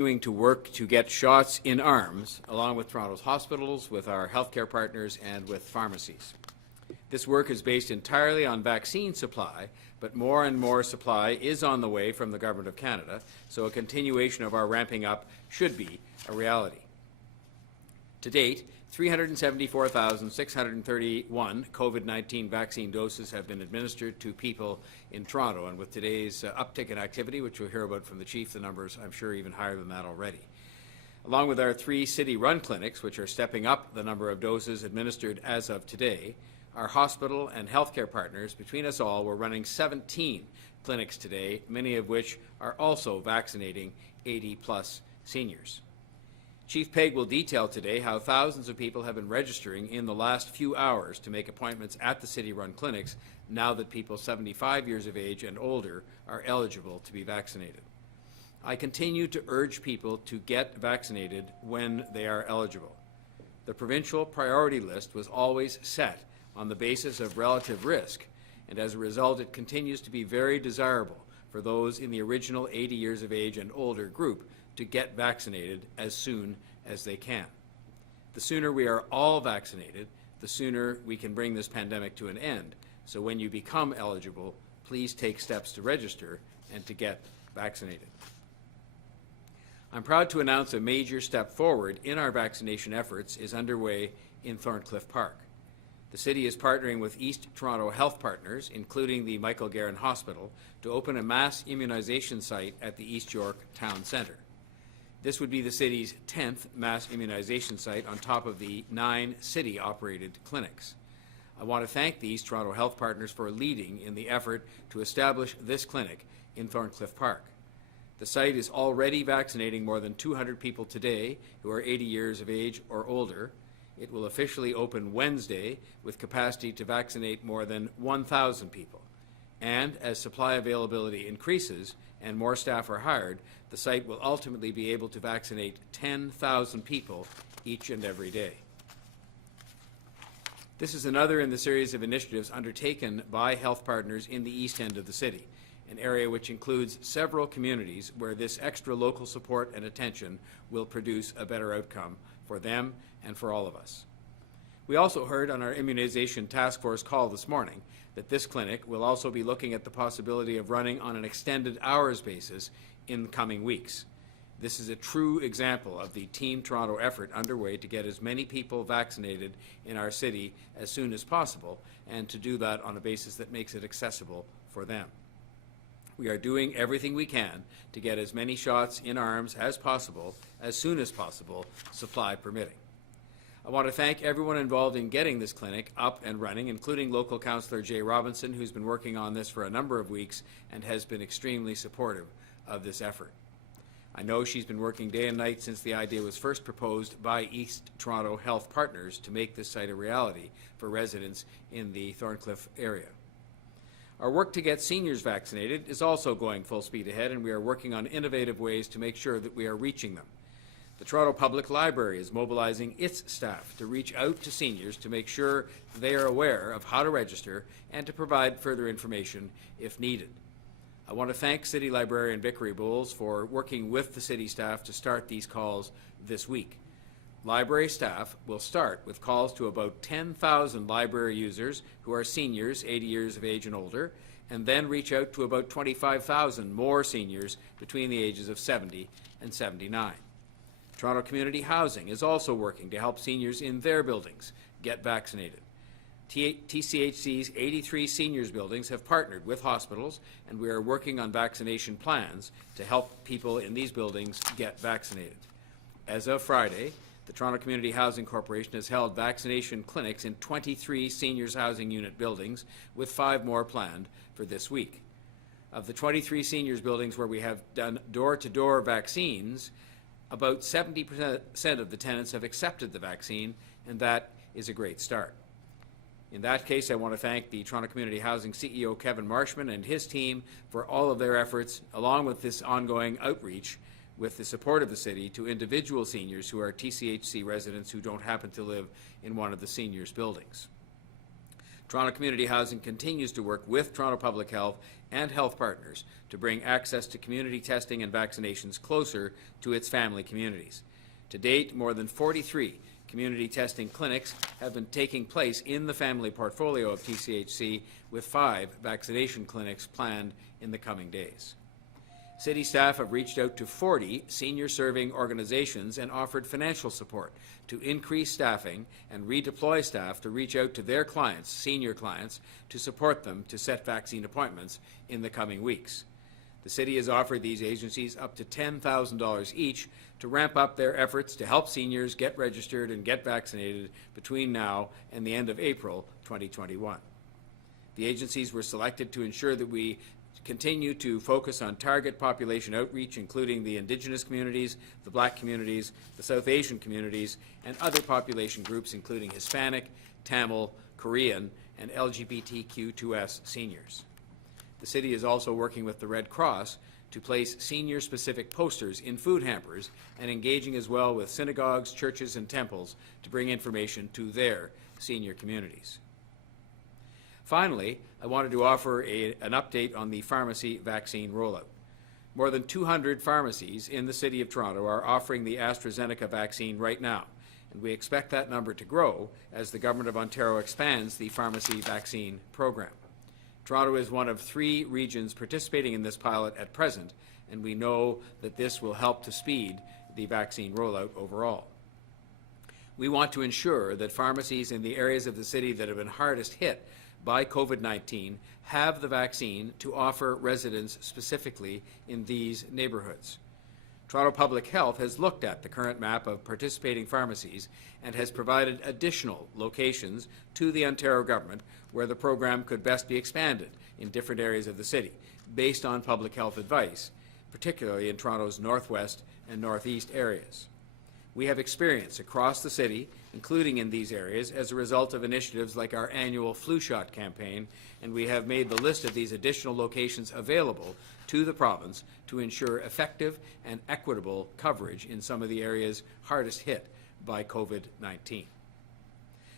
continuing to work to get shots in arms, along with Toronto's hospitals, with our healthcare partners, and with pharmacies. This work is based entirely on vaccine supply, but more and more supply is on the way from the Government of Canada, so a continuation of our ramping up should be a reality. To date, 374,631 COVID-19 vaccine doses have been administered to people in Toronto, and with today's uptick in activity, which we'll hear about from the Chief, the numbers I'm sure even higher than that already. Along with our 3 city-run clinics, which are stepping up the number of doses administered as of today, our hospital and healthcare partners, between us all, we're running 17 clinics today, many of which are also vaccinating 80-plus seniors. Chief Pegg will detail today how thousands of people have been registering in the last few hours to make appointments at the city-run clinics now that people 75 years of age and older are eligible to be vaccinated. I continue to urge people to get vaccinated when they are eligible. The provincial priority list was always set on the basis of relative risk, and as a result it continues to be very desirable for those in the original 80 years of age and older group to get vaccinated as soon as they can. The sooner we are all vaccinated, the sooner we can bring this pandemic to an end. So when you become eligible, please take steps to register and to get vaccinated. I'm proud to announce a major step forward in our vaccination efforts is underway in Thorncliffe Park. The city is partnering with East Toronto health partners, including the Michael Garron Hospital, to open a mass immunization site at the East York Town Centre. This would be the city's 10th mass immunization site on top of the 9 city-operated clinics. I want to thank the East Toronto health partners for leading in the effort to establish this clinic in Thorncliffe Park. The site is already vaccinating more than 200 people today who are 80 years of age or older. It will officially open Wednesday with capacity to vaccinate more than 1,000 people. And as supply availability increases and more staff are hired, the site will ultimately be able to vaccinate 10,000 people each and every day. This is another in the series of initiatives undertaken by health partners in the east end of the city, an area which includes several communities where this extra local support and attention will produce a better outcome for them and for all of us. We also heard on our immunization task force call this morning that this clinic will also be looking at the possibility of running on an extended hours basis in the coming weeks. This is a true example of the Team Toronto effort underway to get as many people vaccinated in our city as soon as possible, and to do that on a basis that makes it accessible for them. We are doing everything we can to get as many shots in arms as possible, as soon as possible, supply permitting. I want to thank everyone involved in getting this clinic up and running, including local councillor Jay Robinson, who's been working on this for a number of weeks and has been extremely supportive of this effort. I know she's been working day and night since the idea was first proposed by East Toronto Health Partners to make this site a reality for residents in the Thorncliffe area. Our work to get seniors vaccinated is also going full speed ahead, and we are working on innovative ways to make sure that we are reaching them. The Toronto Public Library is mobilizing its staff to reach out to seniors to make sure they are aware of how to register and to provide further information if needed. I want to thank City Librarian Vickery Bowles for working with the city staff to start these calls this week. Library staff will start with calls to about 10,000 library users who are seniors 80 years of age and older, and then reach out to about 25,000 more seniors between the ages of 70 and 79. Toronto Community Housing is also working to help seniors in their buildings get vaccinated. TCHC's 83 seniors buildings have partnered with hospitals, and we are working on vaccination plans to help people in these buildings get vaccinated. As of Friday, the Toronto Community Housing Corporation has held vaccination clinics in 23 seniors housing unit buildings, with 5 more planned for this week. Of the 23 seniors buildings where we have done door-to-door vaccines, about 70% of the tenants have accepted the vaccine, and that is a great start. In that case, I want to thank the Toronto Community Housing CEO Kevin Marshman and his team for all of their efforts, along with this ongoing outreach with the support of the city to individual seniors who are TCHC residents who don't happen to live in one of the seniors' buildings. Toronto Community Housing continues to work with Toronto Public Health and health partners to bring access to community testing and vaccinations closer to its family communities. To date, more than 43 community testing clinics have been taking place in the family portfolio of TCHC, with 5 vaccination clinics planned in the coming days. City staff have reached out to 40 senior-serving organizations and offered financial support to increase staffing and redeploy staff to reach out to their clients, senior clients, to support them to set vaccine appointments in the coming weeks. The city has offered these agencies up to $10,000 each to ramp up their efforts to help seniors get registered and get vaccinated between now and the end of April 2021. The agencies were selected to ensure that we continue to focus on target population outreach, including the Indigenous communities, the Black communities, the South Asian communities, and other population groups, including Hispanic, Tamil, Korean, and LGBTQ2S seniors. The city is also working with the Red Cross to place senior-specific posters in food hampers and engaging as well with synagogues, churches, and temples to bring information to their senior communities. Finally, I wanted to offer an update on the pharmacy vaccine rollout. More than 200 pharmacies in the City of Toronto are offering the AstraZeneca vaccine right now, and we expect that number to grow as the Government of Ontario expands the pharmacy vaccine program. Toronto is one of 3 regions participating in this pilot at present, and we know that this will help to speed the vaccine rollout overall. We want to ensure that pharmacies in the areas of the city that have been hardest hit by COVID-19 have the vaccine to offer residents specifically in these neighbourhoods. Toronto Public Health has looked at the current map of participating pharmacies and has provided additional locations to the Ontario government where the program could best be expanded in different areas of the city, based on public health advice, particularly in Toronto's northwest and northeast areas. We have experience across the city, including in these areas, as a result of initiatives like our annual flu shot campaign, and we have made the list of these additional locations available to the province to ensure effective and equitable coverage in some of the areas hardest hit by COVID-19.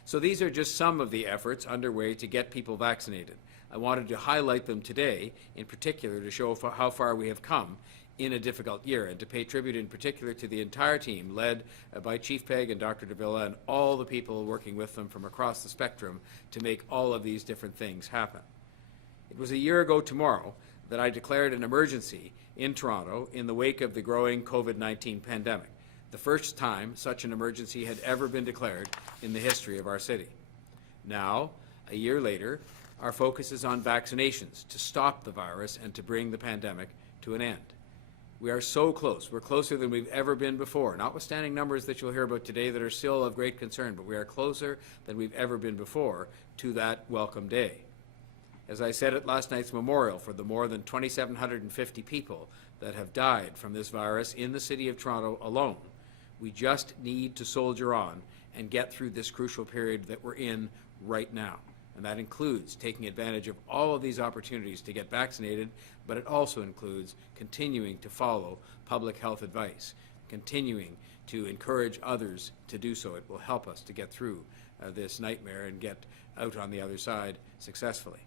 So these are just some of the efforts underway to get people vaccinated. I wanted to highlight them today, in particular, to show how far we have come in a difficult year, and to pay tribute in particular to the entire team led by Chief Pegg and Dr. Davila and all the people working with them from across the spectrum to make all of these different things happen. It was a year ago tomorrow that I declared an emergency in Toronto in the wake of the growing COVID-19 pandemic, the first time such an emergency had ever been declared in the history of our city. Now, a year later, our focus is on vaccinations to stop the virus and to bring the pandemic to an end. We are so close. We're closer than we've ever been before, notwithstanding numbers that you'll hear about today that are still of great concern, but we are closer than we've ever been before to that welcome day. As I said at last night's memorial for the more than 2,750 people that have died from this virus in the City of Toronto alone, we just need to soldier on and get through this crucial period that we're in right now. And that includes taking advantage of all of these opportunities to get vaccinated, but it also includes continuing to follow public health advice, continuing to encourage others to do so. It will help us to get through this nightmare and get out on the other side successfully.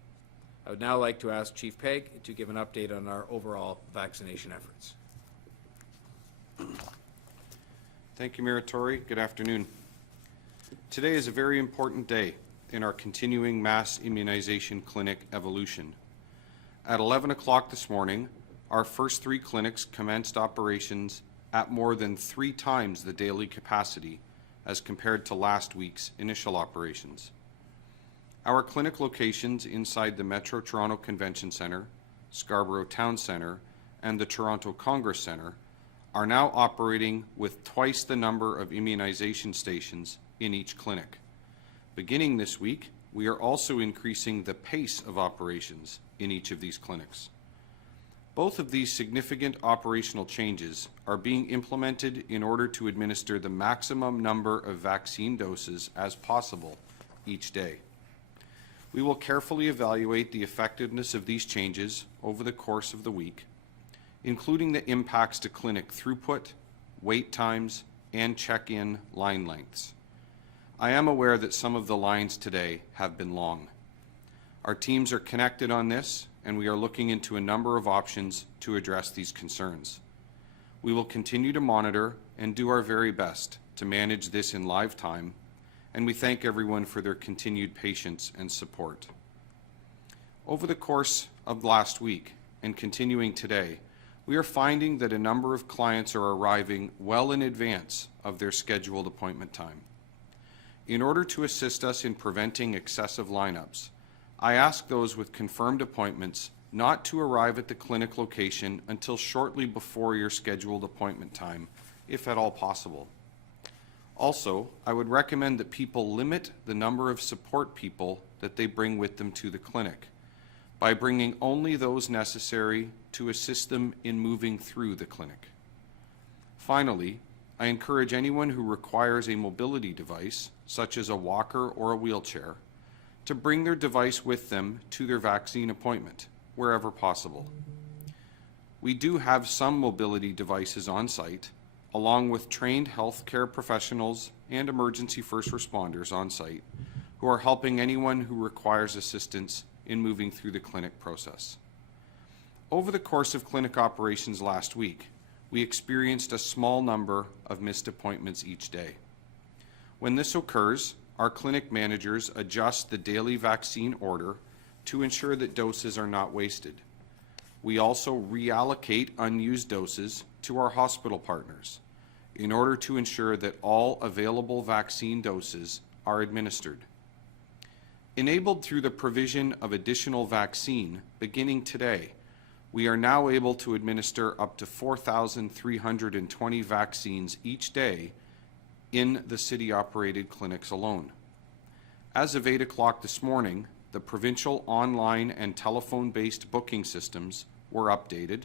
I would now like to ask Chief Pegg to give an update on our overall vaccination efforts. Thank you, Mayor Tory. Good afternoon. Today is a very important day in our continuing mass immunization clinic evolution. At 11 o'clock this morning, our first 3 clinics commenced operations at more than 3 times the daily capacity as compared to last week's initial operations. Our clinic locations inside the Metro Toronto Convention Centre, Scarborough Town Centre, and the Toronto Congress Centre are now operating with twice the number of immunization stations in each clinic. Beginning this week, we are also increasing the pace of operations in each of these clinics. Both of these significant operational changes are being implemented in order to administer the maximum number of vaccine doses as possible each day. We will carefully evaluate the effectiveness of these changes over the course of the week, including the impacts to clinic throughput, wait times, and check-in line lengths. I am aware that some of the lines today have been long. Our teams are connected on this, and we are looking into a number of options to address these concerns. We will continue to monitor and do our very best to manage this in live time, and we thank everyone for their continued patience and support. Over the course of last week and continuing today, we are finding that a number of clients are arriving well in advance of their scheduled appointment time. In order to assist us in preventing excessive lineups, I ask those with confirmed appointments not to arrive at the clinic location until shortly before your scheduled appointment time, if at all possible. Also, I would recommend that people limit the number of support people that they bring with them to the clinic by bringing only those necessary to assist them in moving through the clinic. Finally, I encourage anyone who requires a mobility device, such as a walker or a wheelchair, to bring their device with them to their vaccine appointment, wherever possible. We do have some mobility devices on site, along with trained healthcare professionals and emergency first responders on site, who are helping anyone who requires assistance in moving through the clinic process. Over the course of clinic operations last week, we experienced a small number of missed appointments each day. When this occurs, our clinic managers adjust the daily vaccine order to ensure that doses are not wasted. We also reallocate unused doses to our hospital partners in order to ensure that all available vaccine doses are administered. Enabled through the provision of additional vaccine beginning today, we are now able to administer up to 4,320 vaccines each day in the city-operated clinics alone. As of 8 o'clock this morning, the provincial online and telephone-based booking systems were updated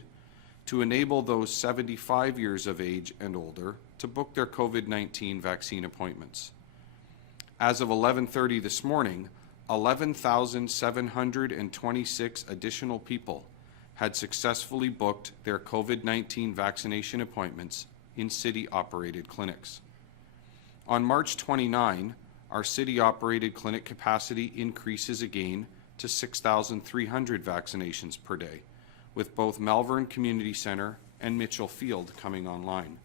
to enable those 75 years of age and older to book their COVID-19 vaccine appointments. As of 11:30 this morning, 11,726 additional people had successfully booked their COVID-19 vaccination appointments in city-operated clinics. On March 29, our city-operated clinic capacity increases again to 6,300 vaccinations per day, with both Malvern Community Centre and Mitchell Field coming online.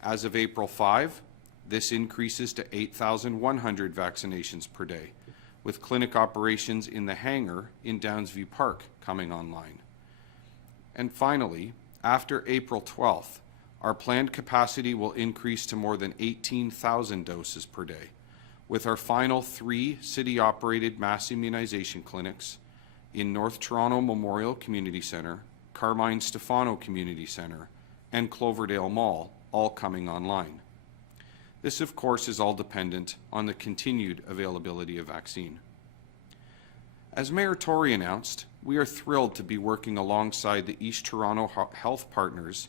As of April 5, this increases to 8,100 vaccinations per day, with clinic operations in the hangar in Downsview Park coming online. And finally, after April 12th, our planned capacity will increase to more than 18,000 doses per day, with our final 3 city-operated mass immunization clinics in North Toronto Memorial Community Centre, Carmine Stefano Community Centre, and Cloverdale Mall all coming online. This, of course, is all dependent on the continued availability of vaccine. As Mayor Tory announced, we are thrilled to be working alongside the East Toronto Health Partners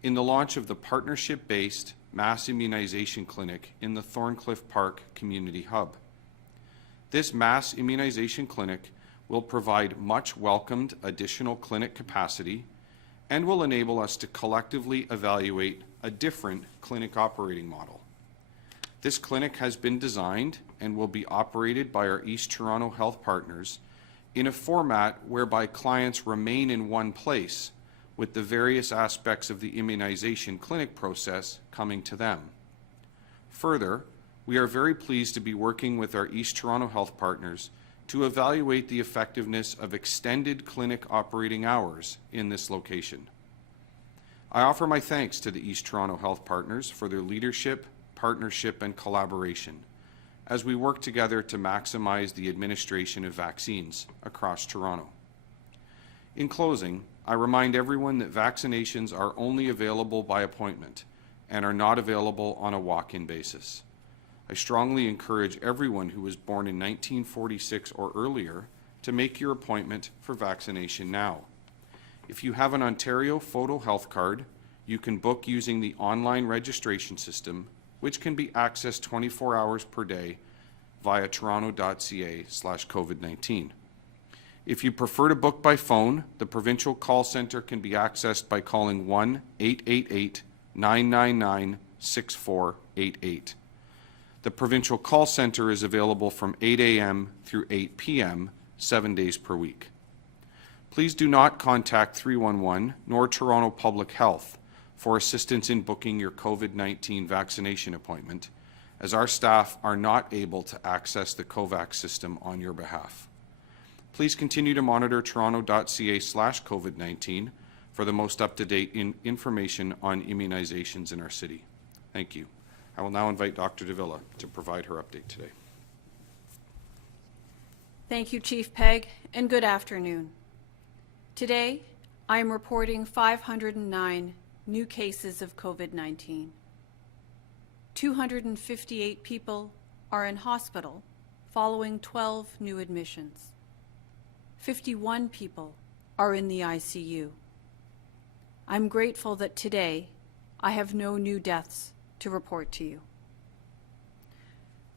in the launch of the partnership-based mass immunization clinic in the Thorncliffe Park Community Hub. This mass immunization clinic will provide much welcomed additional clinic capacity and will enable us to collectively evaluate a different clinic operating model. This clinic has been designed and will be operated by our East Toronto Health Partners in a format whereby clients remain in one place with the various aspects of the immunization clinic process coming to them. Further, we are very pleased to be working with our East Toronto Health Partners to evaluate the effectiveness of extended clinic operating hours in this location. I offer my thanks to the East Toronto Health Partners for their leadership, partnership, and collaboration as we work together to maximize the administration of vaccines across Toronto. In closing, I remind everyone that vaccinations are only available by appointment and are not available on a walk-in basis. I strongly encourage everyone who was born in 1946 or earlier to make your appointment for vaccination now. If you have an Ontario Photo Health Card, you can book using the online registration system, which can be accessed 24 hours per day via toronto.ca/COVID-19. If you prefer to book by phone, the provincial call centre can be accessed by calling 1-888-999-6488. The provincial call centre is available from 8 a.m. through 8 p.m. 7 days per week. Please do not contact 311 nor Toronto Public Health for assistance in booking your COVID-19 vaccination appointment, as our staff are not able to access the COVAX system on your behalf. Please continue to monitor toronto.ca/COVID-19 for the most up-to-date information on immunizations in our city. Thank you. I will now invite Dr. Davila to provide her update today. Thank you, Chief Pegg, and good afternoon. Today, I am reporting 509 new cases of COVID-19. 258 people are in hospital following 12 new admissions. 51 people are in the ICU. I'm grateful that today I have no new deaths to report to you.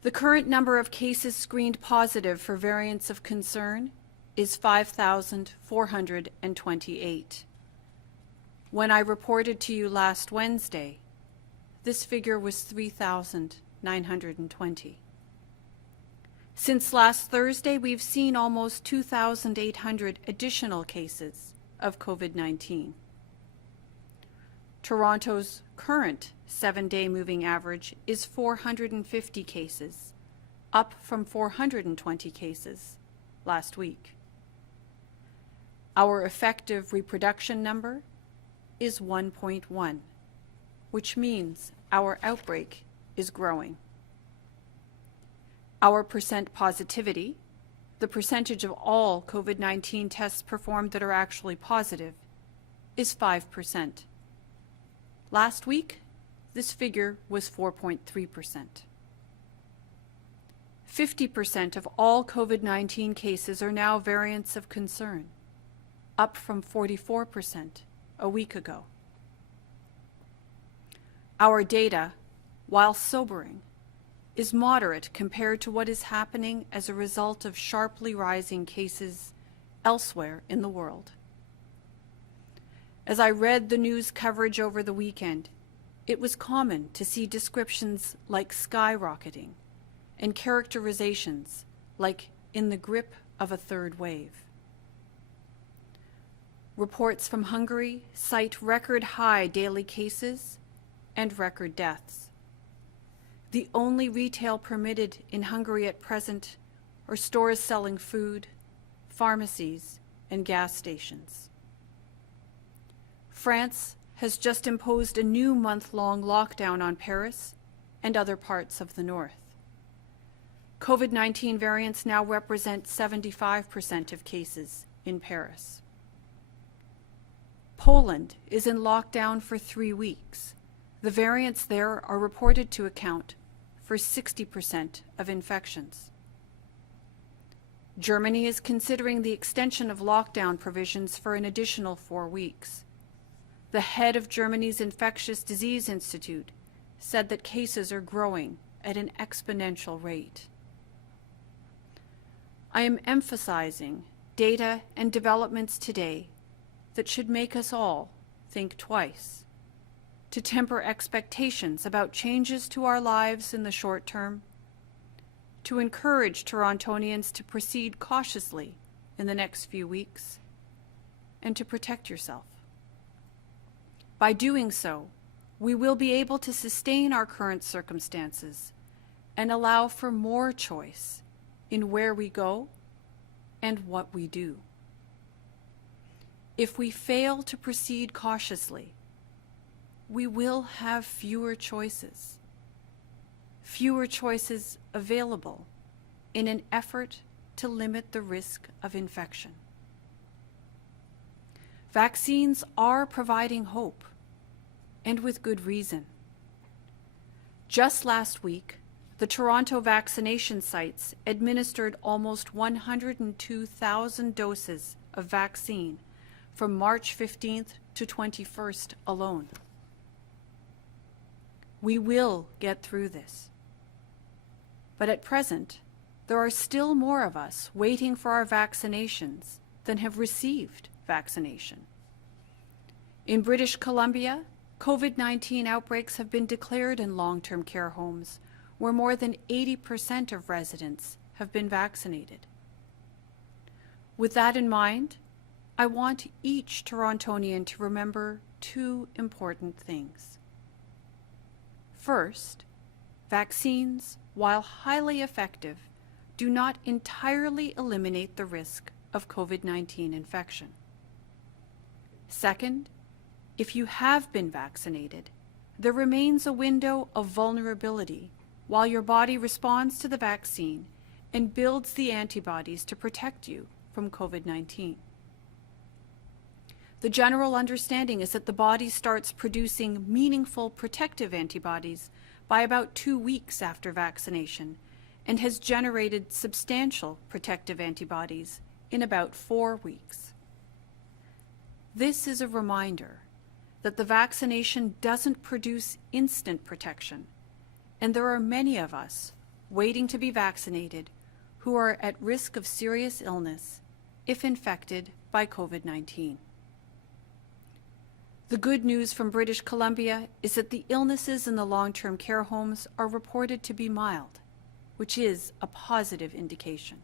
The current number of cases screened positive for variants of concern is 5,428. When I reported to you last Wednesday, this figure was 3,920. Since last Thursday, we've seen almost 2,800 additional cases of COVID-19. Toronto's current 7-day moving average is 450 cases, up from 420 cases last week. Our effective reproduction number is 1.1, which means our outbreak is growing. Our percent positivity, the percentage of all COVID-19 tests performed that are actually positive, is 5%. Last week, this figure was 4.3%. 50% of all COVID-19 cases are now variants of concern, up from 44% a week ago. Our data, while sobering, is moderate compared to what is happening as a result of sharply rising cases elsewhere in the world. As I read the news coverage over the weekend, it was common to see descriptions like skyrocketing and characterizations like in the grip of a third wave. Reports from Hungary cite record high daily cases and record deaths. The only retail permitted in Hungary at present are stores selling food, pharmacies, and gas stations. France has just imposed a new month-long lockdown on Paris and other parts of the north. COVID-19 variants now represent 75% of cases in Paris. Poland is in lockdown for 3 weeks. The variants there are reported to account for 60% of infections. Germany is considering the extension of lockdown provisions for an additional 4 weeks. The head of Germany's Infectious Disease Institute said that cases are growing at an exponential rate. I am emphasizing data and developments today that should make us all think twice, to temper expectations about changes to our lives in the short term, to encourage Torontonians to proceed cautiously in the next few weeks, and to protect yourself. By doing so, we will be able to sustain our current circumstances and allow for more choice in where we go and what we do. If we fail to proceed cautiously, we will have fewer choices available in an effort to limit the risk of infection. Vaccines are providing hope, and with good reason. Just last week, the Toronto vaccination sites administered almost 102,000 doses of vaccine from March 15th to 21st alone. We will get through this. But at present, there are still more of us waiting for our vaccinations than have received vaccination. In British Columbia, COVID-19 outbreaks have been declared in long-term care homes, where more than 80% of residents have been vaccinated. With that in mind, I want each Torontonian to remember two important things. First, vaccines, while highly effective, do not entirely eliminate the risk of COVID-19 infection. Second, if you have been vaccinated, there remains a window of vulnerability while your body responds to the vaccine and builds the antibodies to protect you from COVID-19. The general understanding is that the body starts producing meaningful protective antibodies by about 2 weeks after vaccination and has generated substantial protective antibodies in about 4 weeks. This is a reminder that the vaccination doesn't produce instant protection, and there are many of us waiting to be vaccinated who are at risk of serious illness if infected by COVID-19. The good news from British Columbia is that the illnesses in the long-term care homes are reported to be mild, which is a positive indication.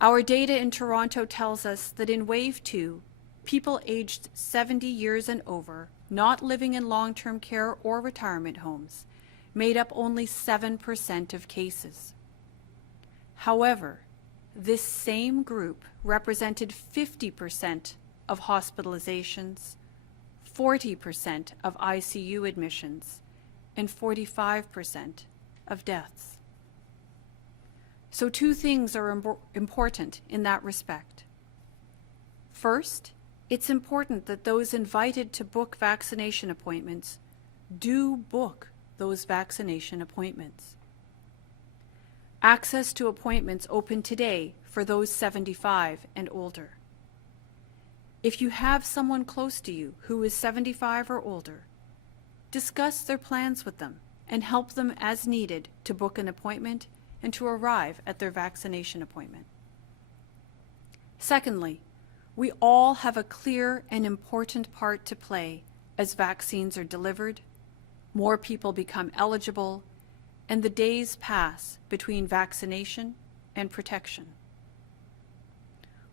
Our data in Toronto tells us that in Wave 2, people aged 70 years and over, not living in long-term care or retirement homes, made up only 7% of cases. However, this same group represented 50% of hospitalizations, 40% of ICU admissions, and 45% of deaths. So two things are important in that respect. First, it's important that those invited to book vaccination appointments do book those vaccination appointments. Access to appointments open today for those 75 and older. If you have someone close to you who is 75 or older, discuss their plans with them and help them as needed to book an appointment and to arrive at their vaccination appointment. Secondly, we all have a clear and important part to play as vaccines are delivered, more people become eligible, and the days pass between vaccination and protection.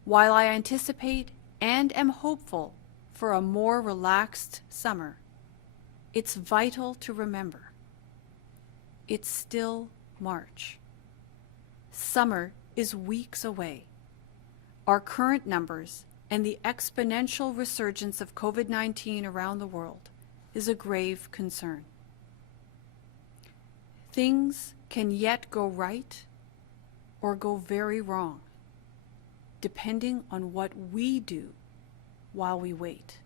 While I anticipate and am hopeful for a more relaxed summer, it's vital to remember it's still March. Summer is weeks away. Our current numbers and the exponential resurgence of COVID-19 around the world is a grave concern. Things can yet go right or go very wrong, depending on what we do while we wait.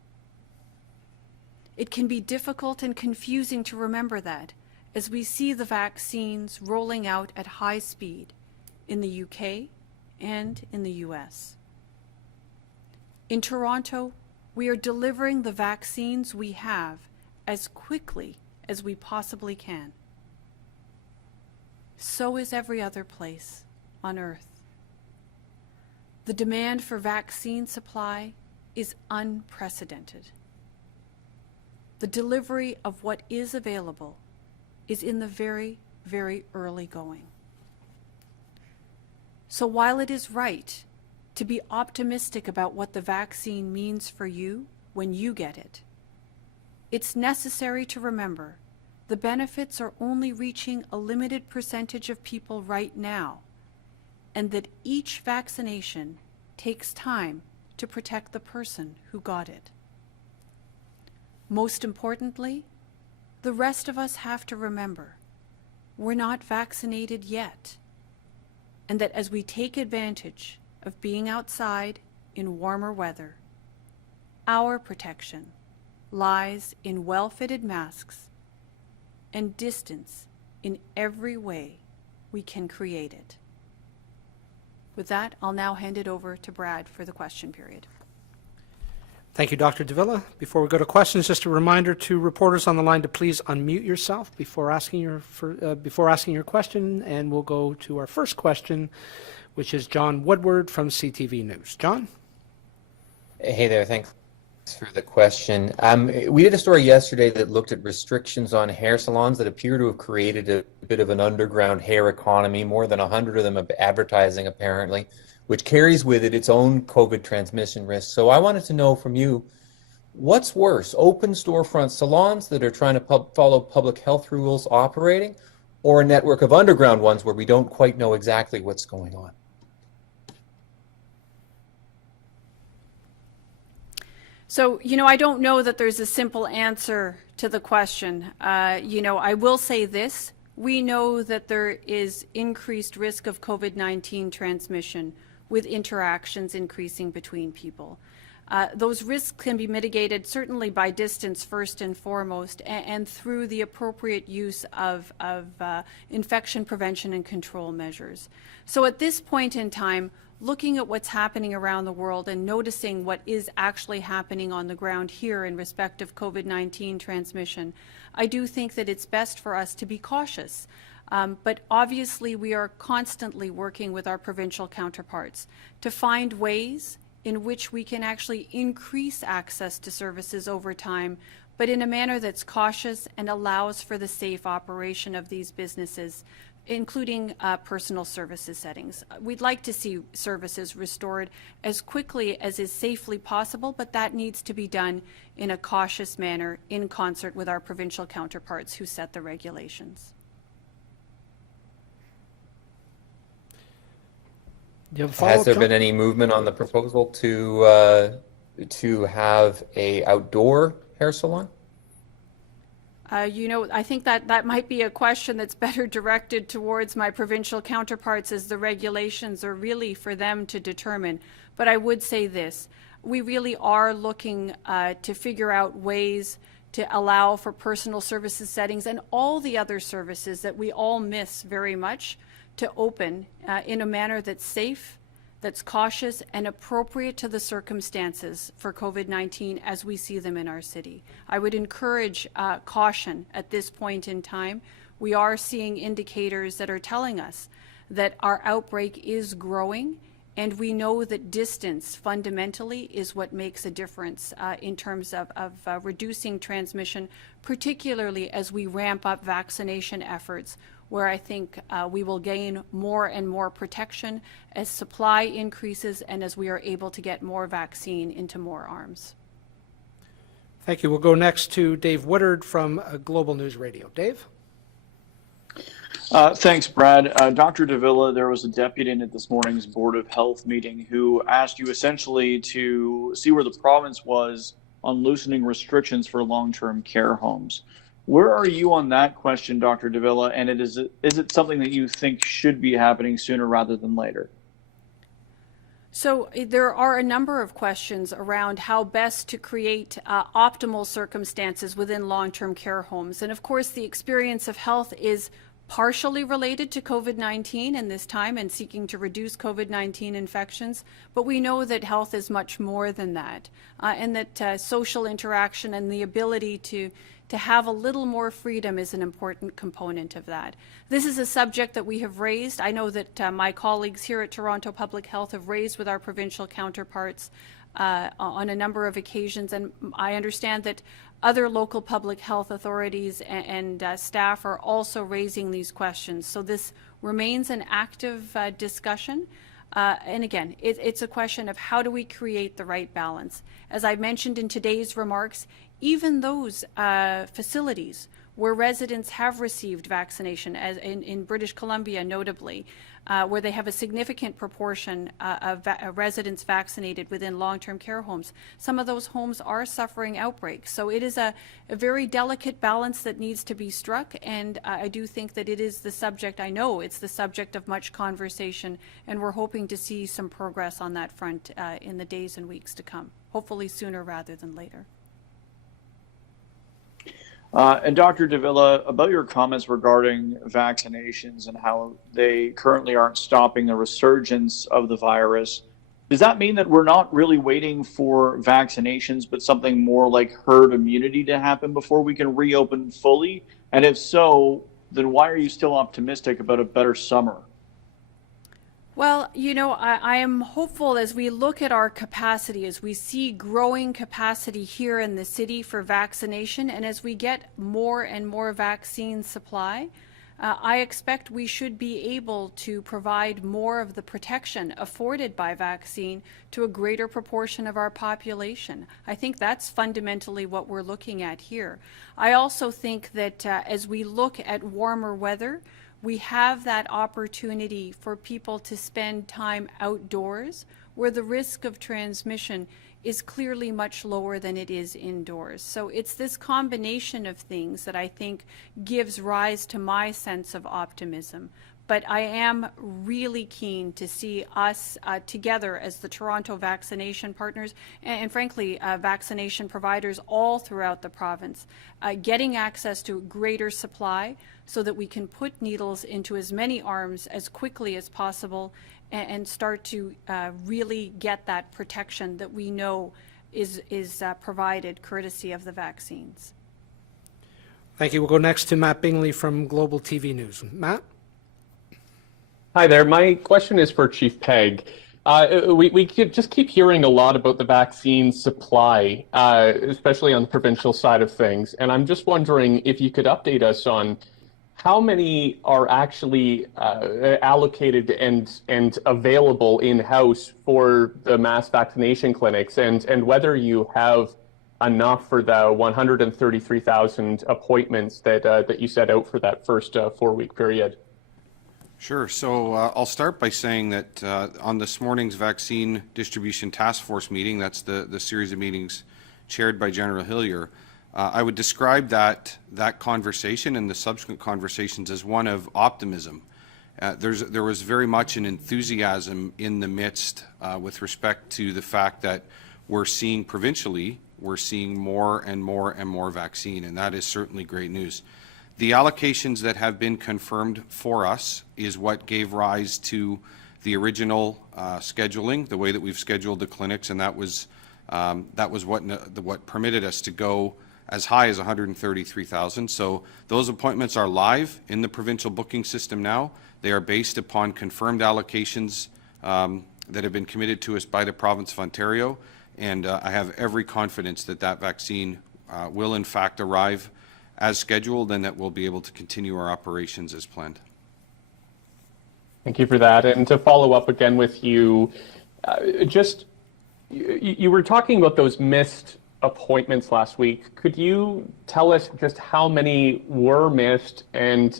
It can be difficult and confusing to remember that as we see the vaccines rolling out at high speed in the UK and in the US. In Toronto, we are delivering the vaccines we have as quickly as we possibly can. So is every other place on Earth. The demand for vaccine supply is unprecedented. The delivery of what is available is in the very, very early going. So while it is right to be optimistic about what the vaccine means for you when you get it, it's necessary to remember the benefits are only reaching a limited percentage of people right now, and that each vaccination takes time to protect the person who got it. Most importantly, the rest of us have to remember we're not vaccinated yet, and that as we take advantage of being outside in warmer weather, our protection lies in well-fitted masks and distance in every way we can create it. With that, I'll now hand it over to Brad for the question period. Thank you, Dr. Davila. Before we go to questions, just a reminder to reporters on the line to please unmute yourself before asking your question, and we'll go to our first question, which is John Woodward from CTV News. John? Hey there, thanks for the question. We did a story yesterday that looked at restrictions on hair salons that appear to have created a bit of an underground hair economy, more than 100 of them advertising apparently. which carries with it its own COVID transmission risk. So I wanted to know from you, what's worse, open storefront salons that are trying to follow public health rules operating, or a network of underground ones where we don't quite know exactly what's going on? So, I don't know that there's a simple answer to the question. I will say this. We know that there is increased risk of COVID-19 transmission with interactions increasing between people. Those risks can be mitigated certainly by distance first and foremost, and through the appropriate use of infection prevention and control measures. So at this point in time, looking at what's happening around the world and noticing what is actually happening on the ground here in respect of COVID-19 transmission, I do think that it's best for us to be cautious. But obviously we are constantly working with our provincial counterparts to find ways in which we can actually increase access to services over time, but in a manner that's cautious and allows for the safe operation of these businesses, including personal services settings. We'd like to see services restored as quickly as is safely possible, but that needs to be done in a cautious manner in concert with our provincial counterparts who set the regulations. Do you have a follow-up, Has there John? been any movement on the proposal to have a outdoor hair salon? I think that might be a question that's better directed towards my provincial counterparts, as the regulations are really for them to determine. But I would say this, we really are looking to figure out ways to allow for personal services settings and all the other services that we all miss very much to open in a manner that's safe, that's cautious and appropriate to the circumstances for COVID-19 as we see them in our city. I would encourage caution at this point in time. We are seeing indicators that are telling us that our outbreak is growing, and we know that distance fundamentally is what makes a difference in terms of reducing transmission, particularly as we ramp up vaccination efforts, where I think we will gain more and more protection as supply increases and as we are able to get more vaccine into more arms. Thank you. We'll go next to Dave Woodard from Global News Radio. Dave? Thanks, Brad. Dr. Davila, there was a deputy in at this morning's Board of Health meeting who asked you essentially to see where the province was on loosening restrictions for long-term care homes. Where are you on that question, Dr. Davila, and is it something that you think should be happening sooner rather than later? So there are a number of questions around how best to create optimal circumstances within long-term care homes. And of course, the experience of health is partially related to COVID-19 in this time and seeking to reduce COVID-19 infections, but we know that health is much more than that, and that social interaction and the ability to have a little more freedom is an important component of that. This is a subject that we have raised. I know that my colleagues here at Toronto Public Health have raised with our provincial counterparts on a number of occasions, and I understand that other local public health authorities and staff are also raising these questions. So this remains an active discussion. And again, it's a question of how do we create the right balance. As I mentioned in today's remarks, even those facilities where residents have received vaccination, as in British Columbia notably, where they have a significant proportion of residents vaccinated within long-term care homes, some of those homes are suffering outbreaks. So it is a very delicate balance that needs to be struck, and I do think that it is the subject, I know it's the subject of much conversation, and we're hoping to see some progress on that front in the days and weeks to come, hopefully sooner rather than later. And Dr. Davila, about your comments regarding vaccinations and how they currently aren't stopping the resurgence of the virus, does that mean that we're not really waiting for vaccinations, but something more like herd immunity to happen before we can reopen fully? And if so, then why are you still optimistic about a better summer? Well, I am hopeful as we look at our capacity, as we see growing capacity here in the city for vaccination, and as we get more and more vaccine supply, I expect we should be able to provide more of the protection afforded by vaccine to a greater proportion of our population. I think that's fundamentally what we're looking at here. I also think that as we look at warmer weather, we have that opportunity for people to spend time outdoors where the risk of transmission is clearly much lower than it is indoors. So it's this combination of things that I think gives rise to my sense of optimism. But I am really keen to see us together as the Toronto vaccination partners and frankly, vaccination providers all throughout the province, getting access to greater supply so that we can put needles into as many arms as quickly as possible and start to really get that protection that we know is provided courtesy of the vaccines. Thank you. We'll go next to Matt Bingley from Global TV News. Matt? Hi there. My question is for Chief Pegg. We just keep hearing a lot about the vaccine supply, especially on the provincial side of things. And I'm just wondering if you could update us on how many are actually allocated and available in-house for the mass vaccination clinics, and whether you have enough for the 133,000 appointments that you set out for that first 4-week period. Sure. So I'll start by saying that on this morning's Vaccine Distribution Task Force meeting, that's the series of meetings chaired by General Hillier, I would describe that conversation and the subsequent conversations as one of optimism. There was very much an enthusiasm in the midst with respect to the fact that we're seeing provincially, we're seeing more and more and more vaccine, and that is certainly great news. The allocations that have been confirmed for us is what gave rise to the original scheduling, the way that we've scheduled the clinics, and that was what permitted us to go as high as 133,000. So those appointments are live in the provincial booking system now. They are based upon confirmed allocations that have been committed to us by the province of Ontario, and I have every confidence that that vaccine will in fact arrive as scheduled and that we'll be able to continue our operations as planned. Thank you for that. And to follow up again with you, you were talking about those missed appointments last week. Could you tell us just how many were missed? And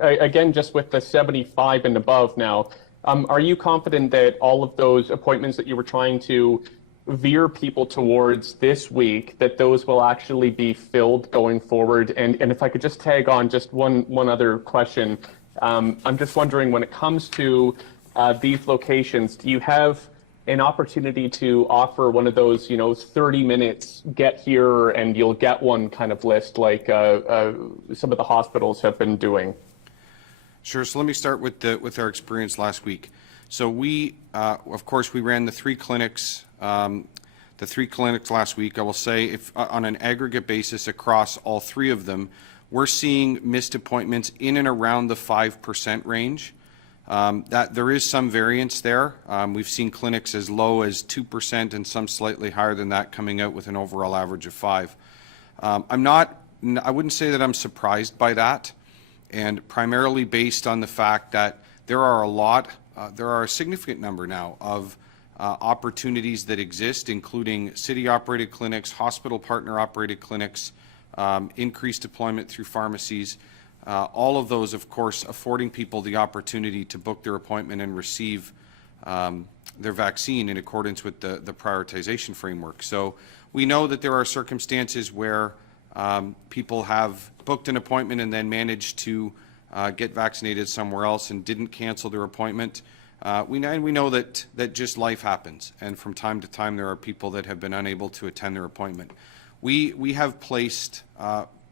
again, just with the 75 and above now, are you confident that all of those appointments that you were trying to veer people towards this week, that those will actually be filled going forward? And if I could just tag on just one other question, I'm just wondering, when it comes to these locations, do you have an opportunity to offer one of those, 30 minutes, get here and you'll get one kind of list like some of the hospitals have been doing? Sure. So let me start with our experience last week. So we, of course, we ran the three clinics last week. I will say, if on an aggregate basis across all three of them, we're seeing missed appointments in and around the 5% range. That there is some variance there. We've seen clinics as low as 2% and some slightly higher than that, coming out with an overall average of 5%. I wouldn't say that I'm surprised by that, and primarily based on the fact that there are a significant number now of opportunities that exist, including city-operated clinics, hospital partner-operated clinics, increased deployment through pharmacies, all of those, of course, affording people the opportunity to book their appointment and receive their vaccine in accordance with the prioritization framework. So we know that there are circumstances where people have booked an appointment and then managed to get vaccinated somewhere else and didn't cancel their appointment. We know that just life happens, and from time to time there are people that have been unable to attend their appointment. We have placed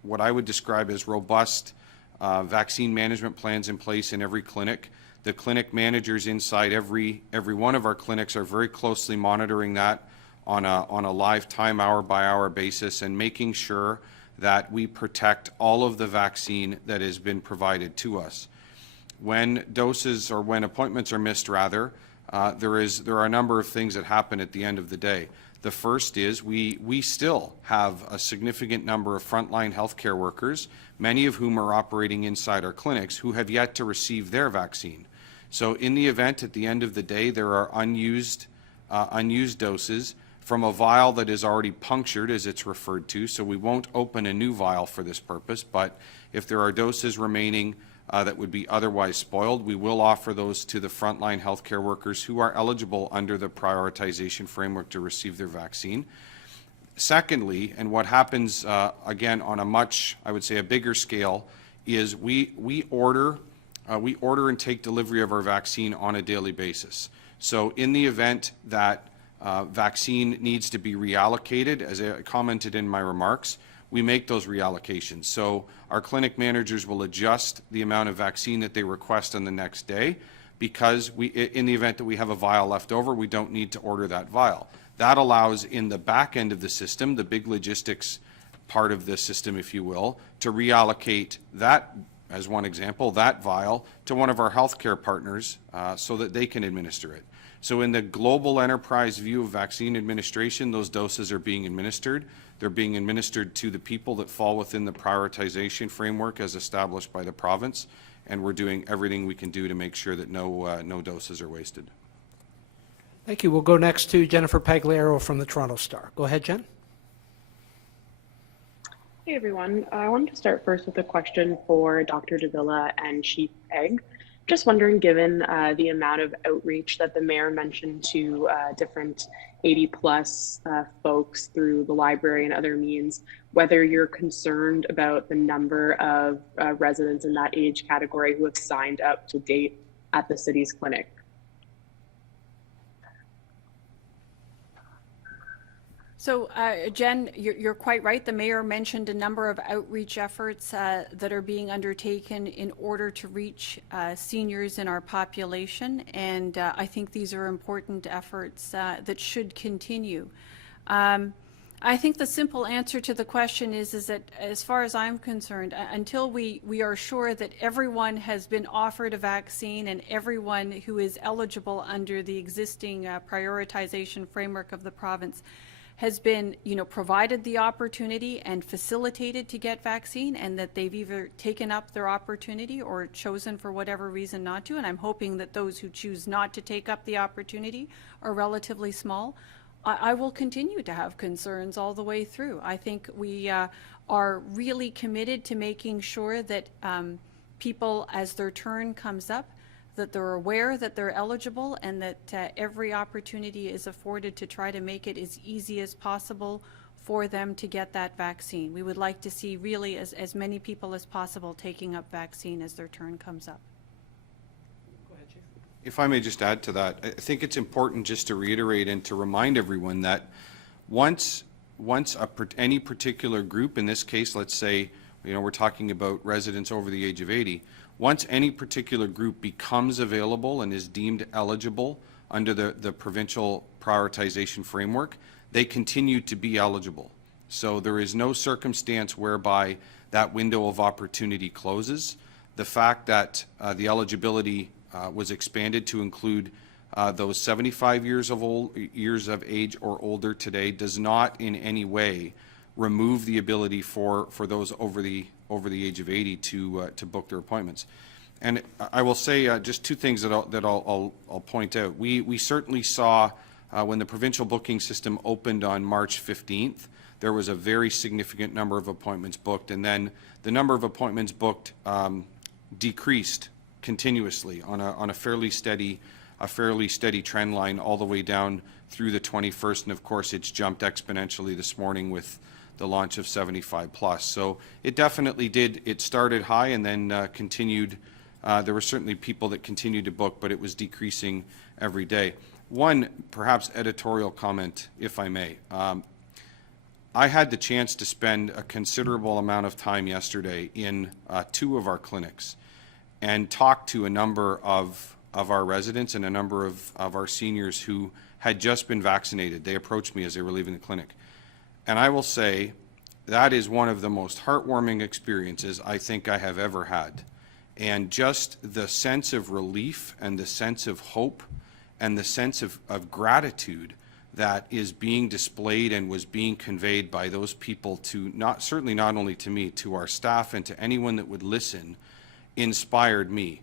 what I would describe as robust vaccine management plans in place in every clinic. The clinic managers inside every one of our clinics are very closely monitoring that on a live time, hour by hour basis, and making sure that we protect all of the vaccine that has been provided to us. When doses, or when appointments are missed rather, there are a number of things that happen at the end of the day. The first is we still have a significant number of frontline healthcare workers, many of whom are operating inside our clinics, who have yet to receive their vaccine. So in the event at the end of the day there are unused doses from a vial that is already punctured, as it's referred to, so we won't open a new vial for this purpose, but if there are doses remaining that would be otherwise spoiled, we will offer those to the frontline healthcare workers who are eligible under the prioritization framework to receive their vaccine. Secondly, and what happens again on a much, I would say, a bigger scale, is we order and take delivery of our vaccine on a daily basis. So in the event that vaccine needs to be reallocated, as I commented in my remarks, we make those reallocations. So our clinic managers will adjust the amount of vaccine that they request on the next day, because in the event that we have a vial left over, we don't need to order that vial. That allows, in the back end of the system, the big logistics part of the system, if you will, to reallocate that, as one example, that vial to one of our healthcare partners so that they can administer it. So in the global enterprise view of vaccine administration, those doses are being administered. They're being administered to the people that fall within the prioritization framework as established by the province, and we're doing everything we can do to make sure that no doses are wasted. Thank you. We'll go next to Jennifer Pagliaro from the Toronto Star. Go ahead, Jen. Hey everyone, I wanted to start first with a question for Dr. Davila and Chief Egg. Just wondering, given the amount of outreach that the mayor mentioned to different 80-plus folks through the library and other means, whether you're concerned about the number of residents in that age category who have signed up to date at the city's clinic. So, Jen, you're quite right. The mayor mentioned a number of outreach efforts that are being undertaken in order to reach seniors in our population, and I think these are important efforts that should continue. I think the simple answer to the question is that, as far as I'm concerned, until we are sure that everyone has been offered a vaccine and everyone who is eligible under the existing prioritization framework of the province has been, provided the opportunity and facilitated to get vaccine, and that they've either taken up their opportunity or chosen for whatever reason not to, and I'm hoping that those who choose not to take up the opportunity are relatively small, I will continue to have concerns all the way through. I think we are really committed to making sure that people, as their turn comes up, that they're aware that they're eligible, and that every opportunity is afforded to try to make it as easy as possible for them to get that vaccine. We would like to see really as many people as possible taking up vaccine as their turn comes up. Go ahead, Chief. If I may just add to that, I think it's important just to reiterate and to remind everyone that once any particular group, in this case, let's say, we're talking about residents over the age of 80, once any particular group becomes available and is deemed eligible under the provincial prioritization framework, they continue to be eligible. So there is no circumstance whereby that window of opportunity closes. The fact that the eligibility was expanded to include those 75 years of age or older today does not in any way remove the ability for those over the age of 80 to book their appointments. And I will say just two things that I'll point out. We certainly saw when the provincial booking system opened on March 15th, there was a very significant number of appointments booked, and then the number of appointments booked decreased continuously on a fairly steady trend line all the way down through the 21st, and of course it's jumped exponentially this morning with the launch of 75 plus. So it definitely did. It started high and then continued. There were certainly people that continued to book, but it was decreasing every day. One perhaps editorial comment, if I may. I had the chance to spend a considerable amount of time yesterday in two of our clinics and talk to a number of our residents and a number of our seniors who had just been vaccinated. They approached me as they were leaving the clinic. And I will say that is one of the most heartwarming experiences I think I have ever had. And just the sense of relief and the sense of hope and the sense of gratitude that is being displayed and was being conveyed by those people to certainly not only to me, to our staff and to anyone that would listen, inspired me.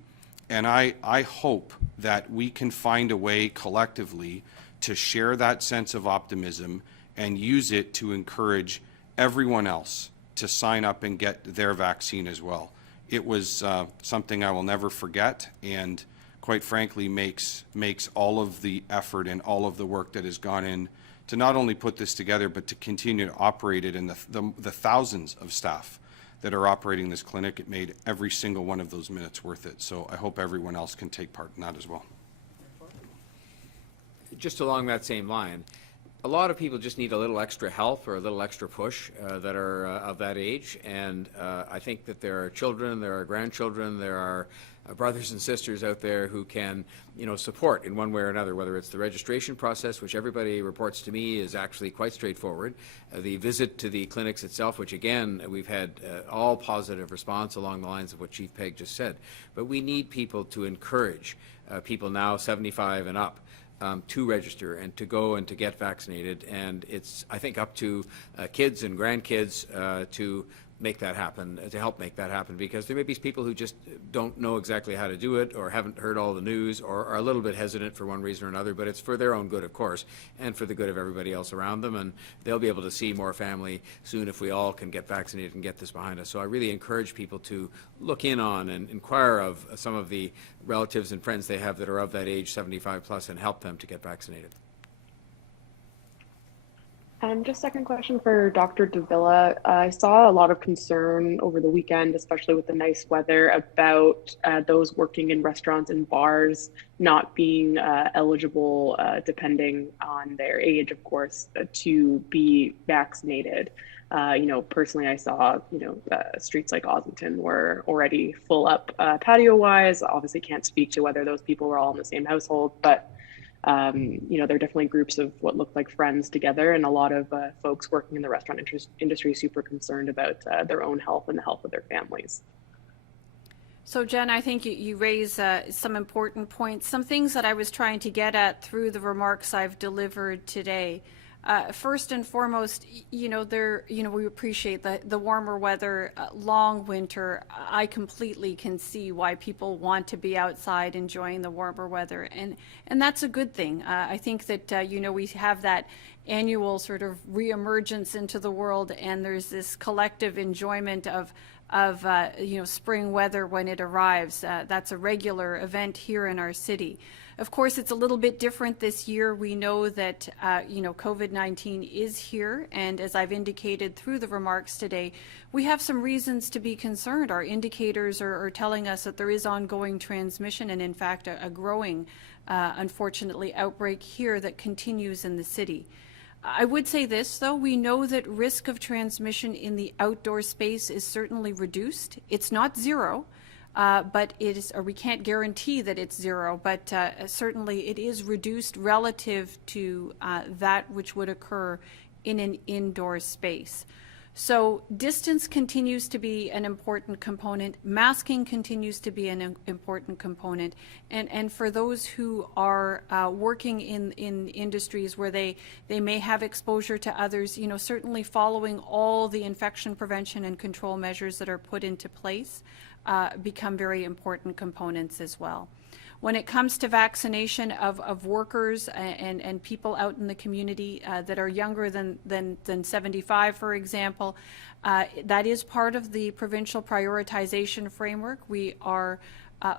And I hope that we can find a way collectively to share that sense of optimism and use it to encourage everyone else to sign up and get their vaccine as well. It was something I will never forget, and quite frankly makes all of the effort and all of the work that has gone in to not only put this together, but to continue to operate it, and the thousands of staff that are operating this clinic. It made every single one of those minutes worth it. So I hope everyone else can take part in that as well. Just along that same line, a lot of people just need a little extra help or a little extra push that are of that age, and I think that there are children, there are grandchildren, there are brothers and sisters out there who can, support in one way or another, whether it's the registration process, which everybody reports to me is actually quite straightforward, the visit to the clinics itself, which again, we've had all positive response along the lines of what Chief Pegg just said. But we need people to encourage people now 75 and up to register and to go and to get vaccinated, and it's, I think, up to kids and grandkids to make that happen, to help make that happen, because there may be people who just don't know exactly how to do it or haven't heard all the news or are a little bit hesitant for one reason or another, but it's for their own good, of course, and for the good of everybody else around them, and they'll be able to see more family soon if we all can get vaccinated and get this behind us. So I really encourage people to look in on and inquire of some of the relatives and friends they have that are of that age, 75 plus, and help them to get vaccinated. Just second question for Dr. Davila. I saw a lot of concern over the weekend, especially with the nice weather, about those working in restaurants and bars not being eligible, depending on their age, of course, to be vaccinated. Personally, I saw, streets like Ossington were already full up patio-wise. Obviously can't speak to whether those people were all in the same household, but there are definitely groups of what looked like friends together, and a lot of folks working in the restaurant industry super concerned about their own health and the health of their families. So Jen, I think you raise some important points, some things that I was trying to get at through the remarks I've delivered today. First and foremost, we appreciate the warmer weather, long winter. I completely can see why people want to be outside enjoying the warmer weather, and that's a good thing. I think that, we have that annual sort of reemergence into the world, and there's this collective enjoyment of spring weather when it arrives. That's a regular event here in our city. Of course, it's a little bit different this year. We know that, COVID-19 is here, and as I've indicated through the remarks today, we have some reasons to be concerned. Our indicators are telling us that there is ongoing transmission, and in fact, a growing, unfortunately, outbreak here that continues in the city. I would say this, though, we know that risk of transmission in the outdoor space is certainly reduced. It's not zero. But it is, or we can't guarantee that it's zero, but certainly it is reduced relative to that which would occur in an indoor space. So distance continues to be an important component. Masking continues to be an important component. And for those who are working in industries where they may have exposure to others, certainly following all the infection prevention and control measures that are put into place become very important components as well. When it comes to vaccination of workers and people out in the community that are younger than 75, for example, that is part of the provincial prioritization framework. We are